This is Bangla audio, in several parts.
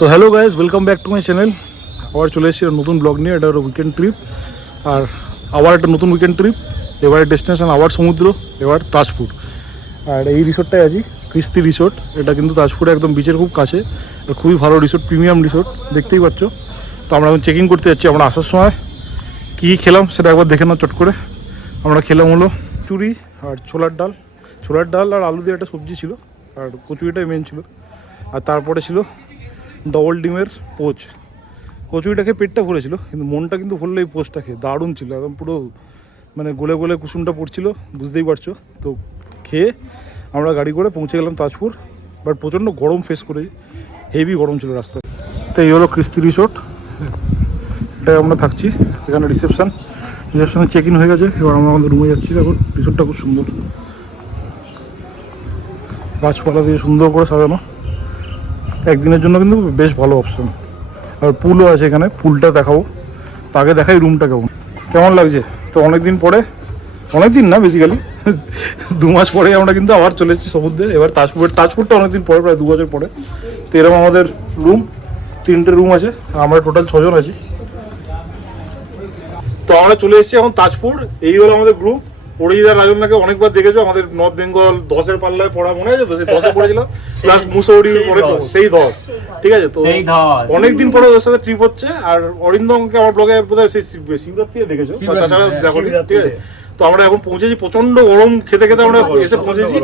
তো hello guys, welcome back to my channel. আবার চলে এসেছি নতুন ব্লগ নিয়ে। এটা হলো উইকেন্ড ট্রিপ, আর আবার একটা নতুন উইকেন্ড ট্রিপ। এবারে ডেস্টিনেশন আবার সমুদ্র, এবার তাজপুর। আর এই রিসোর্টটাই আছি, কিস্তি রিসোর্ট। এটা কিন্তু তাজপুরে একদম বিচের খুব কাছে। এটা খুবই ভালো রিসোর্ট, প্রিমিয়াম রিসোর্ট, দেখতেই পাচ্ছ। তো আমরা এখন চেক ইন করতে যাচ্ছি। আমরা আসার সময় কী খেলাম সেটা একবার দেখে নাও চট করে। আমরা খেলাম হলো চুরি আর ছোলার ডাল আর আলু দিয়ে একটা সবজি ছিল, আর কচুরিটাই মেন ছিল। আর তারপরে ছিল ডবল ডিমের পোচ। কচুরিটাকে পেটটা ভরেছিল, কিন্তু মনটা কিন্তু ভরলো এই পোচটা খেয়ে। দারুণ ছিল, একদম পুরো মানে গলে গলে কুসুমটা পড়ছিল, বুঝতেই পারছো। তো খেয়ে আমরা গাড়ি করে পৌঁছে গেলাম তাজপুর। বাট প্রচণ্ড গরম ফেস করে, হেভি গরম ছিল রাস্তায়। তো এই হলো কিস্তি রিসোর্ট, এটাই আমরা থাকছি। এখানে রিসেপশনে চেক ইন হয়ে গেছে। এবার আমরা আমাদের রুমে যাচ্ছি। এখন রিসোর্টটা খুব সুন্দর, গাছপালা দিয়ে সুন্দর করে সাজানো। একদিনের জন্য কিন্তু বেশ ভালো অপশন। আর পুলও আছে এখানে, পুলটা দেখাবো। তাকে দেখাই রুমটা কেমন লাগছে। তো অনেকদিন না বেসিক্যালি 2 মাস পরে আমরা কিন্তু আবার চলে এসেছি সমুদ্রে। এবার তাজপুরটা অনেকদিন পরে, প্রায় 2 বছর পরে। তো এরকম আমাদের রুম, 3টে রুম আছে। আমরা টোটাল 6 জন আছি। তো আমরা চলে এসেছি এখন তাজপুর। এই হলো আমাদের গ্রুপ। পরিজিৎ আর রাজনাকে অনেকবার দেখেছো, আমাদের নর্থ বেঙ্গল 10-এর পাল্লায় পড়া মনে আছে তো? সেই 10-এ পড়েছিলাম, প্লাস মুসৌরি অনেক সেই 10, ঠিক আছে। তো অনেকদিন পরে ওদের সাথে ট্রিপ হচ্ছে। আর অরিন্দমকে আমার ব্লগে বোধহয় সেই শিবরাত্রি দেখেছো, তাছাড়া দেখো, ঠিক আছে। তো আমরা এখন পৌঁছেছি, প্রচন্ড গরম, খেতে আমরা এসে পৌঁছেছি।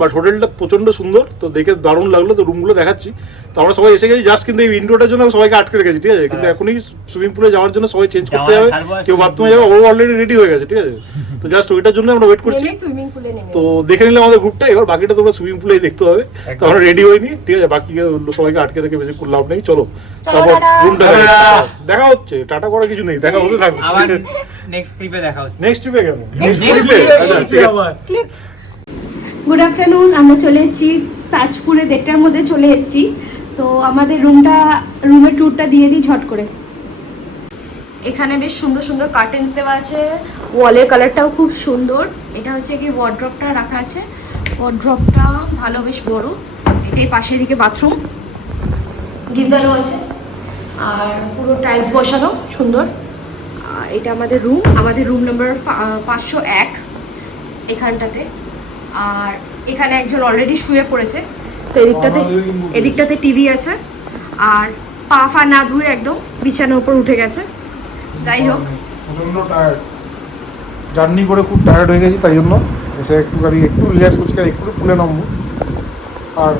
বাট হোটেলটা প্রচন্ড সুন্দর, তো দেখে দারুণ লাগলো। তো রুমগুলো দেখাচ্ছি। তো আমরা সবাই এসে গেছি জাস্ট, কিন্তু এই উইন্ডোটার জন্য সবাইকে আটকে রেখেছি, ঠিক আছে। কিন্তু এখনই সুইমিং পুলে যাওয়ার জন্য সবাই চেঞ্জ করতে যাবে, কেউ বাথরুমে যাবে, ও অলরেডি রেডি হয়ে গেছে, ঠিক আছে। তো জাস্ট ওইটার জন্য আমরা ওয়েট করছি। তো দেখে নিলাম আমাদের গ্রুপটা, এবার বাকিটা তোমরা সুইমিং পুলেই দেখতে হবে। তো আমরা রেডি হইনি, ঠিক আছে। বাকি সবাইকে আটকে রেখে বেশি লাভ নেই, চলো তারপর রুমটা দেখা হচ্ছে। টাটা করা কিছু নেই, দেখা হতে থাকবে। নেক্সট ট্রিপে দেখা হচ্ছে। নেক্সট ট্রিপে কেন? Good afternoon. আমরা চলে এসেছি তাজপুরে, দেড়টার মধ্যে চলে এসেছি। তো আমাদের রুমের ট্যুরটা দিয়ে দিই ঝট করে। এখানে বেশ সুন্দর সুন্দর কার্টেন্স দেওয়া আছে, ওয়ালের কালারটাও খুব সুন্দর। এটা হচ্ছে কি ওয়ার্ড্রপটা রাখা আছে, ওয়ার্ড্রপটা ভালো, বেশ বড়। এটাই পাশের দিকে বাথরুম, গিজারও আছে, আর পুরো টাইলস বসানো, সুন্দর। আর এটা আমাদের রুম নাম্বার 501 এখানটাতে। আর এখানে একজন অলরেডি শুয়ে পড়েছে। তো এদিকটাতে টিভি আছে। আর পা ফা না ধুয়ে একদম বিছানার উপর উঠে গেছে। যাই হোক, প্রচন্ড টায়ার্ড, জার্নি করে খুব টায়ার্ড হয়ে গেছি, তাই জন্য এসে একটু রিল্যাক্স করছি। আর একটু পুলে নামবো, আর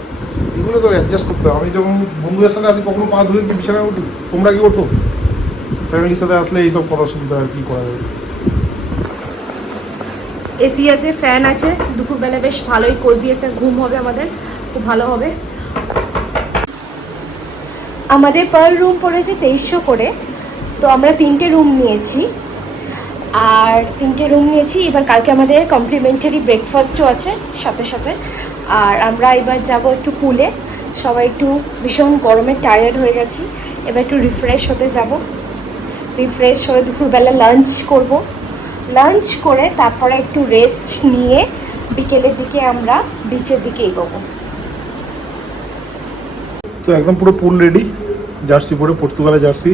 এগুলো তো অ্যাডজাস্ট করতে হবে। আমি যখন বন্ধুদের সাথে আসি কখনো পা ধুয়ে কি বিছানায় উঠি? তোমরা কি ওঠো? ফ্যামিলির সাথে আসলে এইসব কথা শুনতে আর কি করা যাবে। এসি আছে, ফ্যান আছে। দুপুরবেলা বেশ ভালোই কোজি একটা ঘুম হবে আমাদের, খুব ভালো হবে। আমাদের পার রুম পড়েছে 2300 করে। তো আমরা 3টে রুম নিয়েছি। এবার কালকে আমাদের কমপ্লিমেন্টারি ব্রেকফাস্টও আছে সাথে সাথে। আর আমরা এবার যাব একটু পুলে। সবাই একটু ভীষণ গরমে টায়ার্ড হয়ে গেছি, এবার একটু রিফ্রেশ হতে যাব। রিফ্রেশ হয়ে দুপুরবেলা লাঞ্চ করে তারপরে একটু রেস্ট নিয়ে বিকেলের দিকে আমরা বিচের দিকে এগোবো। তো একদম পুরো পুল রেডি, জার্সি পরে, পর্তুগালের জার্সি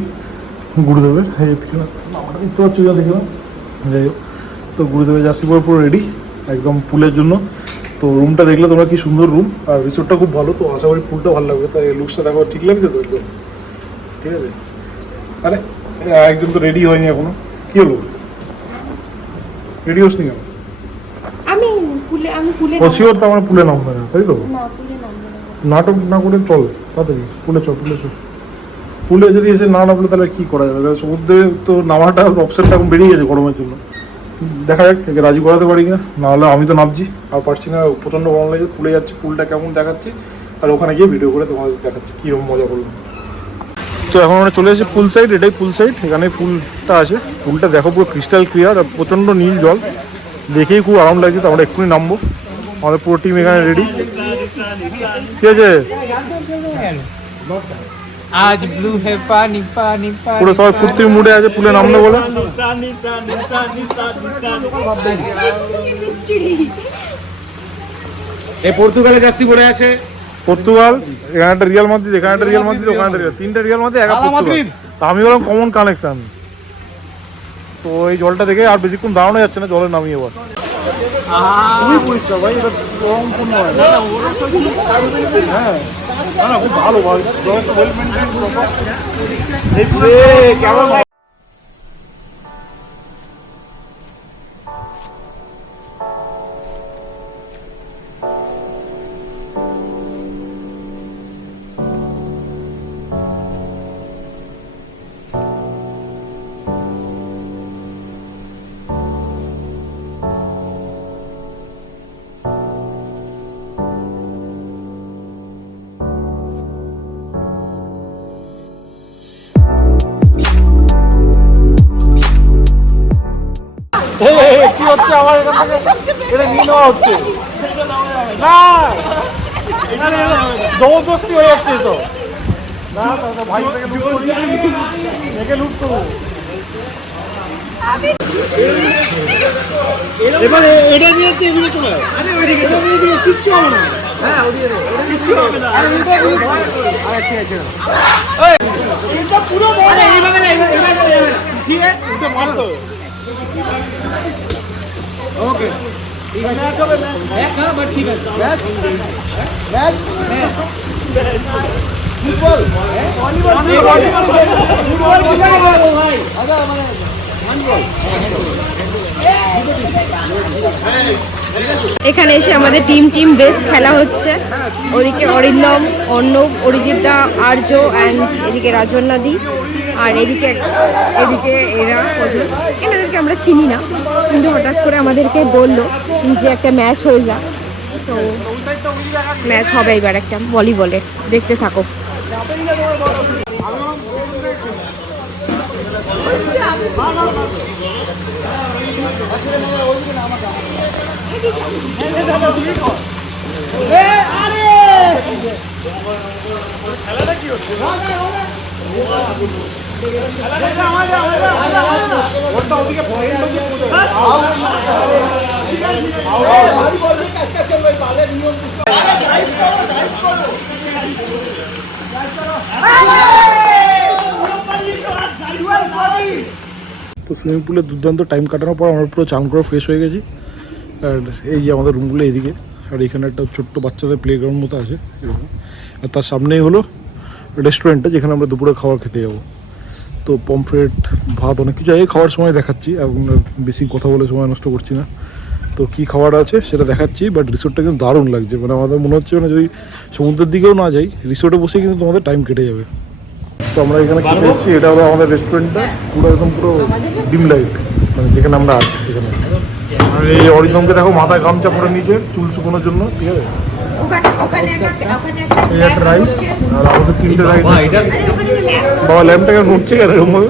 গুরুদেবের। এই পিছনে আমরা দেখতে পাচ্ছি, দেখলাম। যাই হোক, তো গুরুদেবের জার্সি পরে পুরো রেডি একদম পুলের জন্য। তো রুমটা দেখলে তোমরা কি সুন্দর রুম, আর রিসোর্টটা খুব ভালো। তো আশা করি পুলটা ভালো লাগবে। তাই লুকসটা দেখো, ঠিক লাগছে তো একদম, ঠিক আছে। আরে একজন তো রেডি হয়নি এখনো, কি হলো? রেডি হোসনি কেন? আমি পুলে ও শিওর, তো আমরা পুলে নামবো না, তাই তো? না, পুলে নামবো না। নাটক না করে চল তাড়াতাড়ি পুলে চল। পুলে যদি এসে না নামলে তাহলে কি করা যাবে? সমুদ্রে তো নামাটা অপশনটা এখন বেরিয়ে গেছে গরমের জন্য। দেখা যাক, রাজি করাতে পারি কিনা। নাহলে আমি তো নামছি, আর পারছি না, প্রচণ্ড গরম লাগে। পুলে যাচ্ছি, পুলটা কেমন দেখাচ্ছি, আর ওখানে গিয়ে ভিডিও করে তোমাদের দেখাচ্ছি কীরকম মজা করলাম। তো এখন আমরা চলে এসেছি পুল সাইড। এটাই পুল সাইড, এখানে পুলটা আছে। পুলটা দেখো পুরো ক্রিস্টাল ক্লিয়ার, আর প্রচণ্ড নীল জল, দেখেই খুব আরাম লাগছে। তো আমরা এক্ষুনি নামবো, আমাদের পুরো টিম এখানে রেডি, ঠিক আছে। আজ ব্লু হে পানি পানি পানি, পুরো সবাই ফুর্তির মুডে আছে পুলে নামবে বলে। এই পর্তুগালের জার্সি পরে আছে, পর্তুগাল, এখানে একটা রিয়াল মাদ্রিদ, এখানে একটা রিয়াল মাদ্রিদ, ওখানে একটা রিয়াল, তিনটা রিয়াল মাদ্রিদ, একা পর্তুগাল। তা আমি বললাম কমন কানেকশন। তো এই জলটা দেখে আর বেশিক্ষণ দাঁড়ানো যাচ্ছে না, জলে নামিয়ে এবার। খুবই পরিষ্কার ভাই, এটা রং পূর্ণ হয় না। হ্যাঁ না না, খুব ভালো ভাই, জলটা ওয়েল মেনটেন প্রপার। কেমন কি হচ্ছে আমার এখান থেকে? এটা নিয়ে নেওয়া হচ্ছে না, এখানে জবরদস্তি হয়ে যাচ্ছে এসব। না দাদা ভাই, একে লুট করবো। এবারে এটা নিয়ে এদিকে চলে যায়। এটা নিয়ে এদিকে কিচ্ছু হবে না। হ্যাঁ ওদিকে কিচ্ছু হবে না। আরে এটা আচ্ছা আচ্ছা, এটা পুরো বড় এইভাবে না, এইভাবে যাবে না, ঠিক আছে? এটা মারতো। ওকে ঠিক আছে, ম্যাচ হবে, ম্যাচ না বাট ঠিক আছে, ম্যাচ ম্যাচ ফুটবল ভলিবল ভাই, আচ্ছা মানে হ্যান্ডবল। এখানে এসে আমাদের টিম বেস খেলা হচ্ছে। ওদিকে অরিন্দম, অর্ণব, অরিজিৎদা, আর্য অ্যান্ড এদিকে রাজন্নাদি, আর এদিকে এরা কজন, এনাদেরকে আমরা চিনি না, কিন্তু হঠাৎ করে আমাদেরকে বললো যে একটা ম্যাচ হয়ে যায়। তো ম্যাচ হবে এবার একটা ভলিবলে, দেখতে থাকো। তো সুইমিং পুলে দুর্দান্ত টাইম কাটানোর পর আমরা পুরো চান করে ফ্রেশ হয়ে গেছি। আর এই যে আমাদের রুমগুলো এইদিকে, আর এখানে একটা ছোট্ট বাচ্চাদের প্লে গ্রাউন্ড মতো আছে এরকম। আর তার সামনেই হলো রেস্টুরেন্টটা, যেখানে আমরা দুপুরে খাবার খেতে যাবো। তো পমফ্রেট, ভাত, অনেক কিছু আগে খাওয়ার সময় দেখাচ্ছি, এখন বেশি কথা বলে সময় নষ্ট করছি না। তো কী খাবার আছে সেটা দেখাচ্ছি, বাট রিসোর্টটা কিন্তু দারুণ লাগছে। মানে আমাদের মনে হচ্ছে মানে যদি সমুদ্রের দিকেও না যাই, রিসোর্টে বসে কিন্তু তোমাদের টাইম কেটে যাবে। তো আমরা এখানে খেতে এসেছি, এটা হলো আমাদের রেস্টুরেন্টটা, পুরো একদম পুরো ডিম লাইট, মানে যেখানে আমরা আছি সেখানে। আর এই অরিন্দমকে দেখো মাথায় গামছা পরে নিয়েছে চুল শুকোনোর জন্য, ঠিক আছে? এই একটা রাইস, আর আমাদের তিনটে রাইস। বাবা ল্যাম্পটাকে নড়ছে কেন এরকম ভাবে?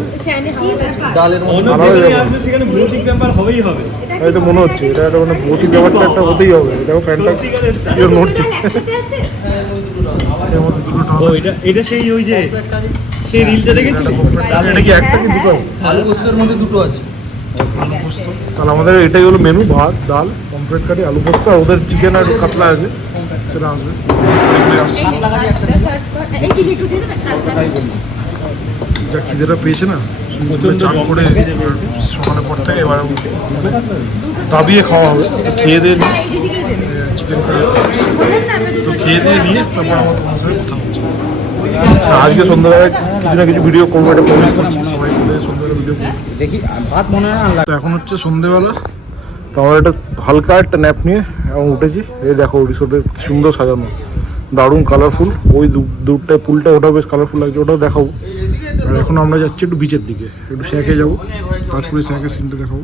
এই তো মনে হচ্ছে এটা একটা মানে ভৌতিক ব্যাপারটা একটা হতেই হবে। দেখো ফ্যানটা নড়ছে। এটা সেই ওই যে সেই রিলটা দেখেছি। এটা কি একটা কি দুটো? আলু পোস্তর মধ্যে দুটো আছে। আলু পোস্ত। তাহলে আমাদের এটাই হলো মেনু, ভাত, ডাল, পমফ্রেট কারি, আলু পোস্ত, আর ওদের চিকেন আর কাতলা আছে, সেটা আসবে। যা খিদেটা পেয়েছে না, চান করে সকালের পর থেকে এবার দাবিয়ে খাওয়া হবে। তো খেয়ে দিয়ে নিয়ে চিকেন কারি তো খেয়ে দিয়ে নিয়ে তারপর আমার তোমার সাথে কথা হচ্ছে। আজকে সন্ধ্যাবেলায় কিছু না কিছু ভিডিও করবো, এটা প্রমিস করছি। সবাই মিলে সন্ধ্যাবেলা ভিডিও করবো। দেখি ভাত মনে হয় না। তো এখন হচ্ছে সন্ধ্যেবেলা, তো আমার একটা হালকা একটা ন্যাপ নিয়ে এখন উঠেছি। এই দেখো রিসোর্টের সুন্দর সাজানো, দারুণ কালারফুল। ওই দূরটায় পুলটা, ওটা বেশ কালারফুল লাগছে, ওটাও দেখাবো। আর এখন আমরা যাচ্ছি একটু বিচের দিকে, একটু শ্যাকে যাবো, তাজপুরে শ্যাকের সিনটা দেখাবো।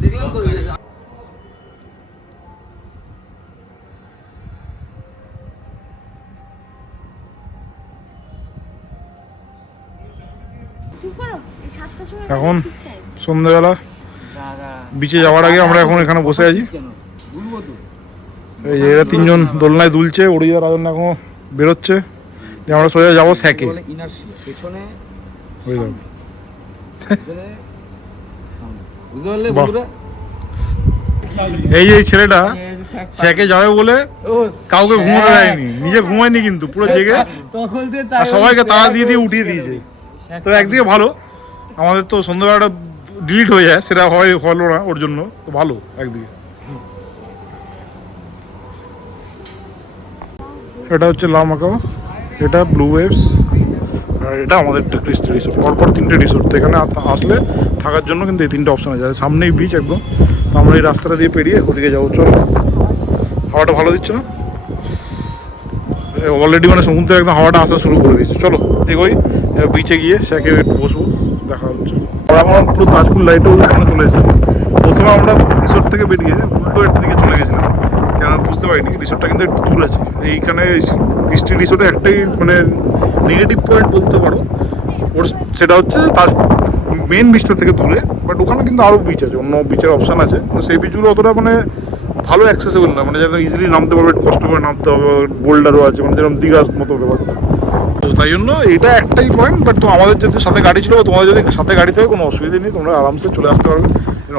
এখন সন্ধ্যেবেলা বিচে যাওয়ার আগে আমরা এখন এখানে বসে আছি। এই যে এরা তিনজন দোলনায় দুলছে, ওড়িয়া রাজন এখন বেরোচ্ছে, যে আমরা সোজা যাবো স্যাকে। এই যে ছেলেটা স্যাকে যাবে বলে কাউকে ঘুমোতে দেয়নি, নিজে ঘুমায়নি কিন্তু পুরো জেগে আর সবাইকে তাড়া দিয়ে দিয়ে উঠিয়ে দিয়েছে। তো একদিকে ভালো, আমাদের তো সন্ধ্যাবেলাটা ডিলিট হয়ে যায়, সেটা হলো না ওর জন্য, তো ভালো একদিকে। এটা হচ্ছে লা মাকাও, এটা ব্লু ওয়েভস, আর এটা আমাদের ক্রিস্টি রিসোর্ট। পরপর 3টে রিসোর্ট, তো এখানে আসলে থাকার জন্য কিন্তু এই 3টে অপশন আছে। সামনেই বিচ একদম, তো আমরা এই রাস্তাটা দিয়ে পেরিয়ে ওদিকে যাবো। চলো, হাওয়াটা ভালো দিচ্ছে না অলরেডি, মানে সমুদ্রে একদম হাওয়াটা আসা শুরু করে দিয়েছে। চলো এগোই, বিচে গিয়ে সেকে বসবো, দেখা হচ্ছে। আমরা এখন পুরো তাজপুর লাইটও এখানে চলে এসেছি। প্রথমে আমরা রিসোর্ট থেকে বেরিয়ে উল্টো একটা দিকে চলে গেছিলাম, কেন বুঝতে পারিনি রিসোর্টটা কিন্তু একটু দূর আছে। এইখানে ক্রিস্টি রিসোর্টে একটাই মানে নেগেটিভ পয়েন্ট বলতে পারো ওর, সেটা হচ্ছে তাজ মেন বিচটা থেকে দূরে, বাট ওখানে কিন্তু আরও বিচ আছে, অন্য বিচের অপশান আছে, কিন্তু সেই বিচগুলো অতটা মানে ভালো অ্যাক্সেসেবল না, মানে যাতে ইজিলি নামতে পারবে, একটু কষ্ট করে নামতে হবে, বোল্ডারও আছে, মানে যেরকম দীঘার মতো ব্যাপারটা। তো তাই জন্য এটা একটাই পয়েন্ট, বাট তো আমাদের যদি সাথে গাড়ি ছিল, তোমাদের যদি সাথে গাড়ি থাকে কোনো অসুবিধা নেই, তোমরা আরামসে চলে আসতে পারবে।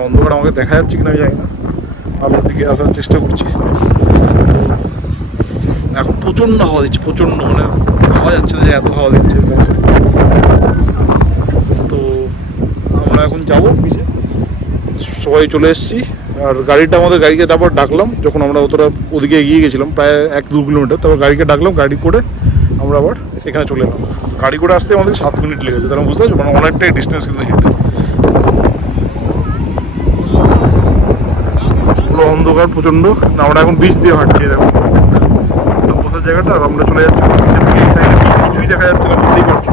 অন্ধকার আমাকে দেখা যাচ্ছে কিনা আমি জানি না, আলোর দিকে আসার চেষ্টা করছি। তো এখন প্রচণ্ড হাওয়া দিচ্ছে, প্রচণ্ড, মানে ভাবা যাচ্ছে না যে এত হাওয়া দিচ্ছে। তো আমরা এখন যাবো বিচে, সবাই চলে এসেছি। আর গাড়িটা আমাদের গাড়িকে তারপর ডাকলাম, যখন আমরা অতটা ওদিকে এগিয়ে গেছিলাম প্রায় 1-2 কিলোমিটার, তারপর গাড়িকে ডাকলাম, গাড়ি করে আমরা আবার এখানে চলে এলাম। গাড়ি করে আসতে আমাদের 7 মিনিট লেগেছে, তারা বুঝতে পারছো, মানে অনেকটাই ডিস্টেন্স কিন্তু হেঁটে। পুরো অন্ধকার প্রচণ্ড, আমরা এখন বিচ দিয়ে হাঁটছি, দেখো তো বসার জায়গাটা, আর আমরা চলে যাচ্ছি বিচের দিকে। এই সাইডে কিছুই দেখা যাচ্ছে না, বুঝতেই পারছো,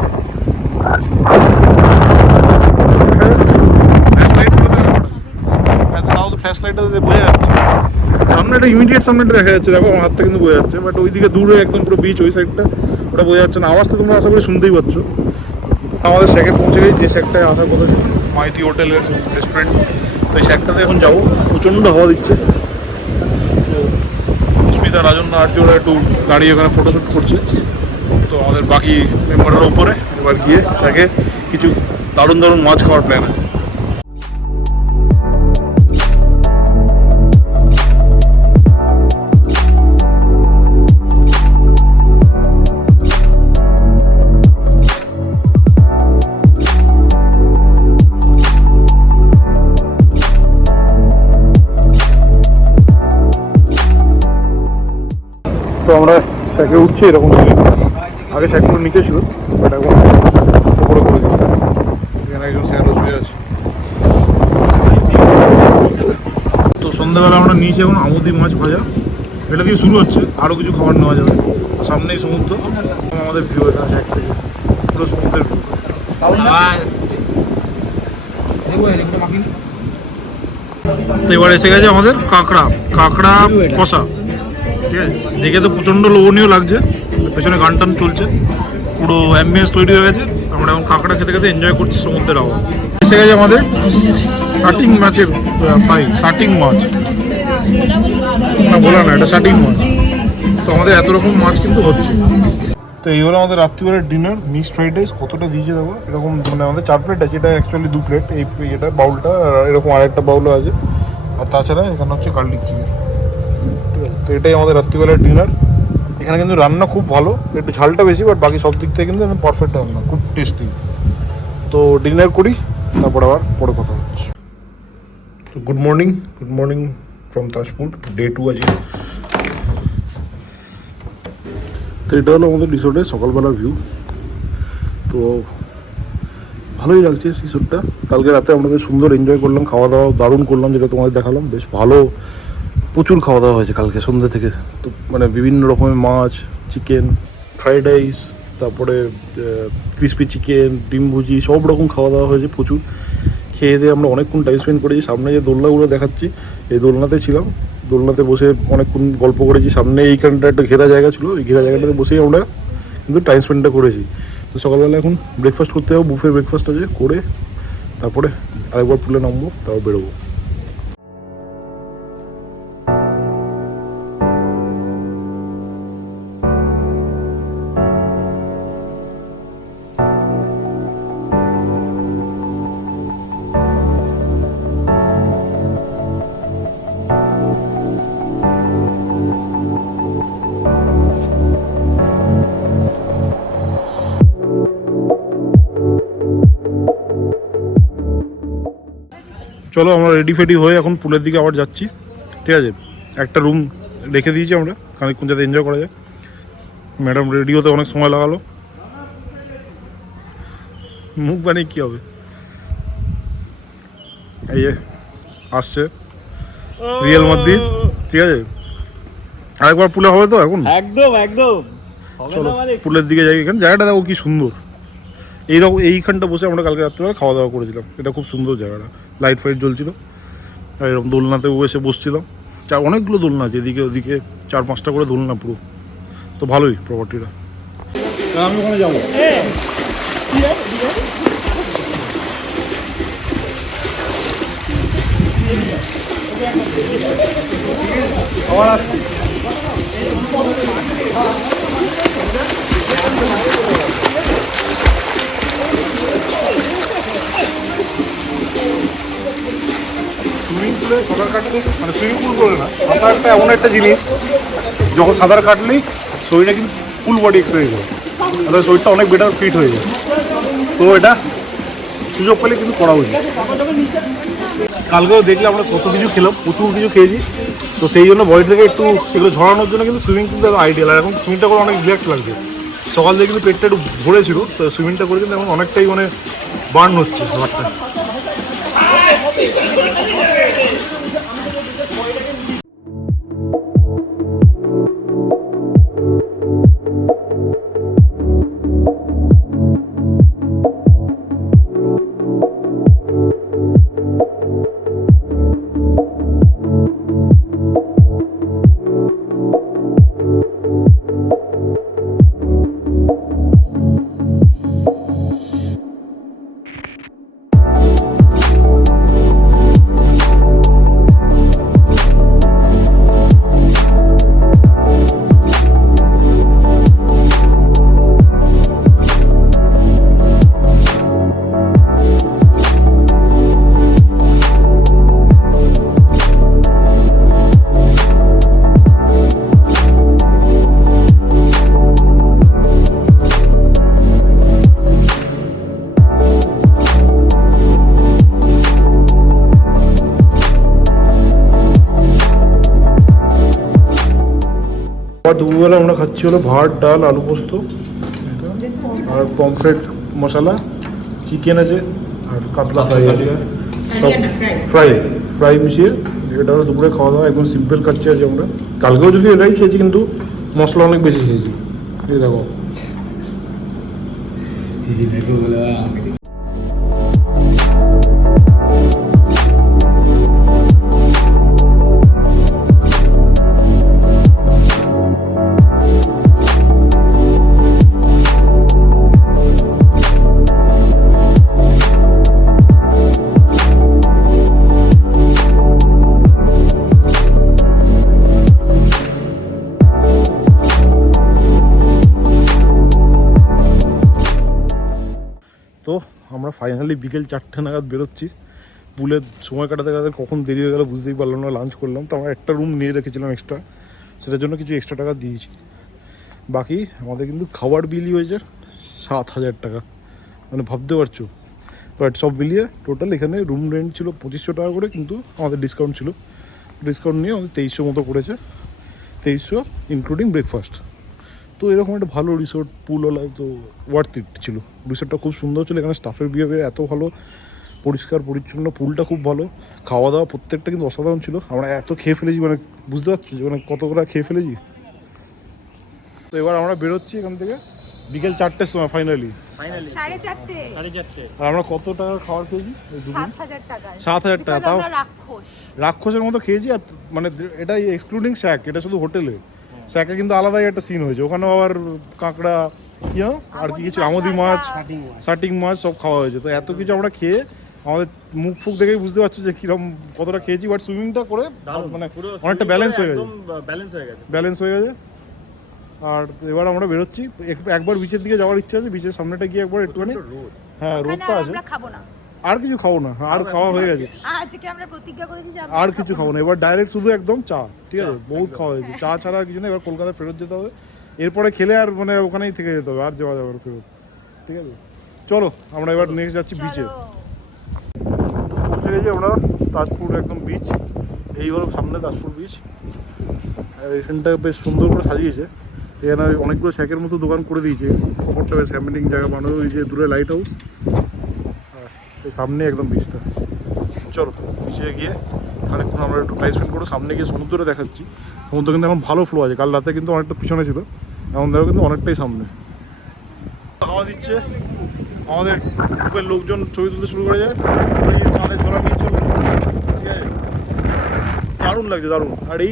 দেখা যাচ্ছে তাও তো ফ্ল্যাশ লাইটটা বোঝা যাচ্ছে, সামনে একটা ইমিডিয়েট সামনেটা দেখা যাচ্ছে, দেখো আমার হাত থেকে কিন্তু বোঝা যাচ্ছে, বাট ওইদিকে দূরে একদম পুরো বিচ ওই সাইডটা ওটা বোঝা যাচ্ছে না। আওয়াজটা তোমরা আশা করি শুনতেই পাচ্ছ। আমাদের শেখে পৌঁছে গেছি, যে শেকটায় আসার কথা ছিল, মাইতি হোটেলের রেস্টুরেন্ট। তো এই শেকটাতে এখন যাবো, প্রচণ্ড হাওয়া দিচ্ছে। তো সুস্মিতা, রাজন্য, আর্যরা একটু দাঁড়িয়ে ওখানে ফটোশ্যুট করছে। তো আমাদের বাকি মেম্বারের উপরে এবার গিয়ে শেখে কিছু দারুণ দারুণ মাছ খাওয়ার প্ল্যান আছে। তো আমরা স্যাকে উঠছি এরকম ছিল, আগে স্যাকগুলো নিচে ছিল, বাট এখন উপরে করে দিচ্ছি। এখানে একজন স্যারও শুয়ে আছে। তো সন্ধ্যাবেলা আমরা নিয়েছি এখন আমুদি মাছ ভাজা, এটা দিয়ে শুরু হচ্ছে, আরও কিছু খাবার নেওয়া যাবে। সামনেই সমুদ্র, আমাদের ভিউ এখানে স্যাক থেকে পুরো সমুদ্রের ভিউ। তো এবার এসে গেছে আমাদের কাঁকড়া কষা, ঠিক আছে, দেখে তো প্রচণ্ড লোভনীয় লাগছে, পেছনে গান টান চলছে, পুরো অ্যাম্বিয়েন্স তৈরি হয়ে গেছে। আমরা এখন কাঁকড়া খেতে খেতে এনজয় করছি সমুদ্রের হাওয়া। এসে গেছে আমাদের শাটিং মাছের ফ্রাই, শাটিং মাছ না বলা না, এটা শাটিং মাছ। তো আমাদের এত রকম মাছ কিন্তু হচ্ছে। তো এই হলো আমাদের রাত্রিবেলার ডিনার, মিক্সড ফ্রাইড রাইস। কতটা দিয়েছে দেখো, এরকম মানে আমাদের 4 প্লেট আছে, এটা অ্যাকচুয়ালি 2 প্লেট, এই এটা বাউলটা, আর এরকম আরেকটা বাউলও আছে, আর তাছাড়া এখানে হচ্ছে গার্লিক চিকেন। ঠিক আছে, তো এটাই আমাদের রাত্রিবেলার ডিনার। এখানে কিন্তু রান্না খুব ভালো, একটু ঝালটা বেশি, বাট বাকি সব দিক থেকে কিন্তু একদম পারফেক্ট রান্না, খুব টেস্টি। তো ডিনার করি, তারপর আবার পরে কথা হচ্ছে। তো good morning from Tajpur, day 2 আজকে। তো এটা হলো আমাদের রিসোর্টের সকালবেলার ভিউ। তো ভালোই লাগছে রিসোর্টটা। কালকে রাতে আমরা বেশ সুন্দর এনজয় করলাম, খাওয়া দাওয়া দারুণ করলাম, যেটা তোমাদের দেখালাম। বেশ ভালো, প্রচুর খাওয়া দাওয়া হয়েছে কালকে সন্ধ্যে থেকে। তো মানে বিভিন্ন রকমের মাছ, চিকেন, ফ্রাইড রাইস, তারপরে ক্রিসপি চিকেন, ডিম ভুজি, সব রকম খাওয়া দাওয়া হয়েছে প্রচুর। খেয়ে দিয়ে আমরা অনেকক্ষণ টাইম স্পেন্ড করেছি। সামনে যে দোলনাগুলো দেখাচ্ছি, এই দোলনাতে ছিলাম, দোলনাতে বসে অনেকক্ষণ গল্প করেছি। সামনে এইখানটা একটা ঘেরা জায়গা ছিল, ওই ঘেরা জায়গাটাতে বসেই আমরা কিন্তু টাইম স্পেন্ডটা করেছি। তো সকালবেলা এখন ব্রেকফাস্ট করতে যাবো, বুফে ব্রেকফাস্ট আছে, করে তারপরে আরেকবার পুলে নামবো, তারপর বেরোবো। চলো আমরা রেডি ফেডি হয়ে এখন পুলের দিকে আবার যাচ্ছি, ঠিক আছে। একটা রুম রেখে দিয়েছি আমরা খানিকক্ষণ যাতে এনজয় করা যায়। ম্যাডাম রেডি হতে অনেক সময় লাগালো, মুখ বানিয়ে কী হবে। এই যে আসছে রিয়েল মাদ্রি, ঠিক আছে। আরেকবার পুলে হবে তো এখন, একদম একদম হবে চলো না মানে পুলের দিকে যাই। এখানে জায়গাটা দেখো কি সুন্দর, এইরকম এইখানটা বসে আমরা কালকে রাত্রিবেলা খাওয়া দাওয়া করেছিলাম। এটা খুব সুন্দর জায়গাটা, লাইট ফাইট জ্বলছিল আর এরকম দোলনাতে বসে বসছিলাম। অনেকগুলো দোলনা আছে, এদিকে ওদিকে 4-5টা করে দোলনা পুরো, তো ভালোই প্রপার্টিটা। আমি ওখানে যাবো। আবার আসছি। সুইমিং পুলে সাঁতার কাটলে, মানে সুইমিং পুল বলে না, সাঁতারটা এমন একটা জিনিস যখন সাঁতার কাটলেই শরীরে কিন্তু ফুল বডি এক্সারসাইজ হয়, তাহলে শরীরটা অনেক বেটার ফিট হয়ে যায়। তো এটা সুযোগ পেলে কিন্তু করা উচিত। কালকেও দেখলে আমরা কত কিছু খেলাম, প্রচুর কিছু খেয়েছি, তো সেই জন্য বডি থেকে একটু সেগুলো ঝরানোর জন্য কিন্তু সুইমিং কিন্তু আইডিয়াল। আর এখন সুইমিংটা করে অনেক রিল্যাক্স লাগছে। সকাল থেকে কিন্তু পেটটা একটু ভরেছিল, তো সুইমিংটা করে কিন্তু এখন অনেকটাই মানে বার্ন হচ্ছে ব্যাপারটা। দুপুরবেলা আমরা খাচ্ছি হলো ভাত, ডাল, আলু পোস্ত আর পমফ্রেট মশলা, চিকেন আছে আর কাতলা ফ্রাই আছে, সব ফ্রাই মিশিয়ে। এটা হলো দুপুরে খাওয়া দাওয়া, একদম সিম্পল খাচ্ছি আজ আমরা। কালকেও যদি এটাই খেয়েছি কিন্তু মশলা অনেক বেশি খেয়েছি। এই দেখো তো আমরা ফাইনালি বিকেল 4টে নাগাদ বেরোচ্ছি। পুলে সময় কাটাতে কাটাতে কখন দেরি হয়ে গেল বুঝতেই পারলাম না। লাঞ্চ করলাম, তো আমরা একটা রুম নিয়ে রেখেছিলাম এক্সট্রা, সেটার জন্য কিছু এক্সট্রা টাকা দিয়েছি। বাকি আমাদের কিন্তু খাবার বিলই হয়েছে 7,000 টাকা, মানে ভাবতে পারছো। বাট সব মিলিয়ে টোটাল এখানে রুম রেন্ট ছিল 2500 টাকা করে, কিন্তু আমাদের ডিসকাউন্ট ছিল, ডিসকাউন্ট নিয়ে আমাদের 2300 মতো করেছে, 2300 ইনক্লুডিং ব্রেকফাস্ট। তো এরকম একটা ভালো রিসোর্ট, পুলওয়ালা, তো ওয়ার্থ ইট ছিল। রিসোর্টটা খুব সুন্দর ছিল, এখানে স্টাফের বিহেভিয়ার এত ভালো, পরিষ্কার পরিচ্ছন্ন, পুলটা খুব ভালো, খাওয়া দাওয়া প্রত্যেকটা কিন্তু অসাধারণ ছিল। আমরা এত খেয়ে ফেলেছি, মানে বুঝতে পারছি যে মানে কত করে খেয়ে ফেলেছি। তো এবার আমরা বেরোচ্ছি এখান থেকে বিকেল 4টের সময় ফাইনালি। 4:30 আর আমরা কত টাকার খাবার খেয়েছি? 7,000 টাকা। 7,000 টাকা, তাও রাক্ষস। রাক্ষসের মতো খেয়েছি। আর মানে এটা এক্সক্লুডিং স্যাক, এটা শুধু হোটেলে। স্যাকে কিন্তু আলাদাই একটা সিন হয়েছে, ওখানেও আবার কাঁকড়া, কি আর কি কিছু আমদি মাছ, শাটিং মাছ সব খাওয়া হয়েছে। তো এত কিছু আমরা খেয়ে আমাদের মুখ ফুক দেখেই বুঝতে পারছো যে কিরকম কতটা খেয়েছি। বাট সুইমিংটা করে মানে অনেকটা ব্যালেন্স হয়ে গেছে। আর এবার আমরা বেরোচ্ছি, একবার বিচের দিকে যাওয়ার ইচ্ছা আছে। বিচের সামনেটা গিয়ে একবার একটুখানি, হ্যাঁ রোদটা আছে, আমরা খাবো না, আর কিছু খাবো না, আর খাওয়া হয়ে গেছে। আজকে আমরা প্রতিজ্ঞা করেছি যে আর কিছু খাবো না, এবার ডাইরেক্ট শুধু একদম চা, ঠিক আছে। বহুত খাওয়া হয়েছে, চা ছাড়া আর কিছু না। এবার কলকাতা ফেরত যেতে হবে, এরপরে খেলে আর মানে ওখানেই থেকে যেতে হবে, আর যাওয়া যাবে না ফেরত, ঠিক আছে। চলো আমরা এবার নেক্সট যাচ্ছি বিচে। পৌঁছে গেছি আমরা তাজপুর একদম বিচ। এই হলো সামনে তাজপুর বিচ। আর এখানটা বেশ সুন্দর করে সাজিয়েছে। এখানে অনেকগুলো শ্যাকের মতো দোকান করে দিয়েছে। ওপরটা বেশ হ্যাম্পিং জায়গা বানানো হয়েছে, দূরে লাইট হাউস, আর এই সামনে একদম বিচটা। চলো বিচে গিয়ে খানিকক্ষণ আমরা একটু টাইম স্পেন্ড করবো। সামনে গিয়ে সমুদ্রটা দেখাচ্ছি। সমুদ্র কিন্তু এখন ভালো ফ্লো আছে, কাল রাতে কিন্তু অনেকটা পিছনে ছিল, এখন দেখো কিন্তু অনেকটাই সামনে। হাওয়া দিচ্ছে, আমাদের গ্রুপের লোকজন ছবি তুলতে শুরু করে যায়, কাঁধে ঝোলা নিয়ে চলো, ঠিক আছে? দারুণ লাগছে, দারুণ। আর এই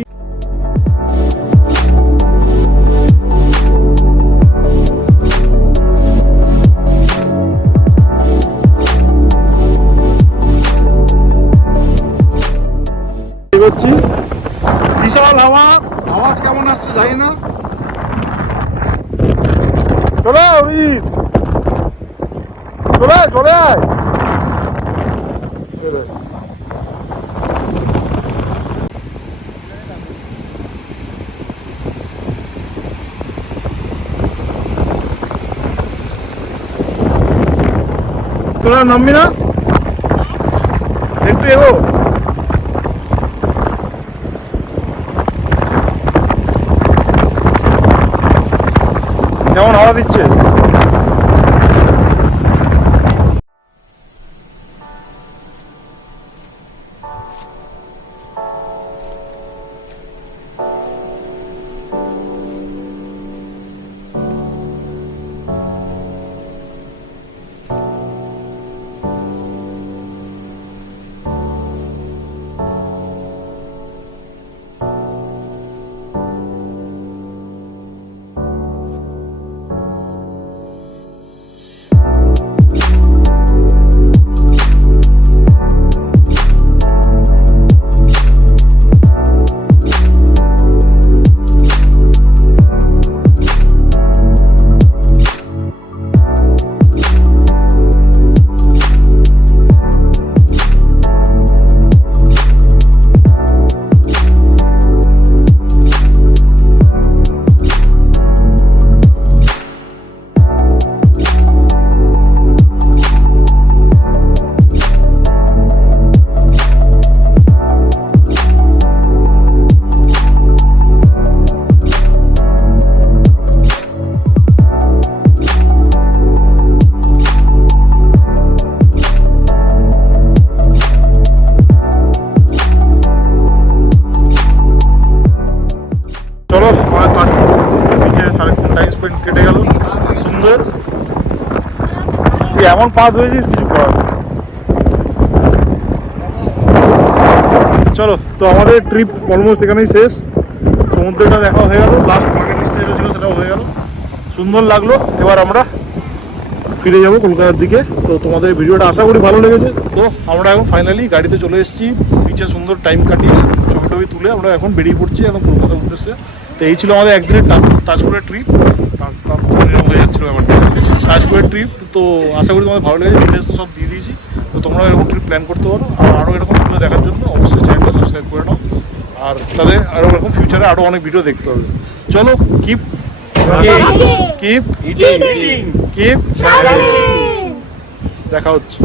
করছি, বিশাল হাওয়া, আওয়াজ কেমন আসছে জানি না। চলে অভিজিৎ, চলে চলে আয়। তোরা নামবি না একটু এগো। কেমন হাওয়া দিচ্ছে? চলো আমার তাজপুর বিচে সারাক্ষণ টাইম স্পেন্ড কেটে গেল সুন্দর। তুই এমন পাস হয়েছিস কিছু করার নেই। চলো, তো আমাদের ট্রিপ অলমোস্ট এখানেই শেষ। সমুদ্রটা দেখা হয়ে গেল, লাস্ট বাকেট লিস্টে যেটা ছিল সেটাও হয়ে গেল, সুন্দর লাগলো। এবার আমরা ফিরে যাবো কলকাতার দিকে। তো তোমাদের ভিডিওটা আশা করি ভালো লেগেছে। তো আমরা এখন ফাইনালি গাড়িতে চলে এসেছি, বিচে সুন্দর টাইম কাটিয়ে ছবি টবি তুলে আমরা এখন বেরিয়ে পড়ছি একদম কলকাতার উদ্দেশ্যে। তো এই ছিল আমাদের একদিনের তাজপুরের ট্রিপ। হয়ে যাচ্ছিল ব্যাপারটা, তাজপুরের ট্রিপ। তো আশা করি তোমাদের ভালো লেগেছে, ডিটেলস তো সব দিয়ে দিয়েছি। তো তোমরা এরকম ট্রিপ প্ল্যান করতে পারো। আর আরও এরকম ভিডিও দেখার জন্য অবশ্যই চ্যানেলটা সাবস্ক্রাইব করে নাও। আর তাদের আরও এরকম ফিউচারে আরও অনেক ভিডিও দেখতে হবে। চলো, কিপ কিপ কিপ দেখা হচ্ছে।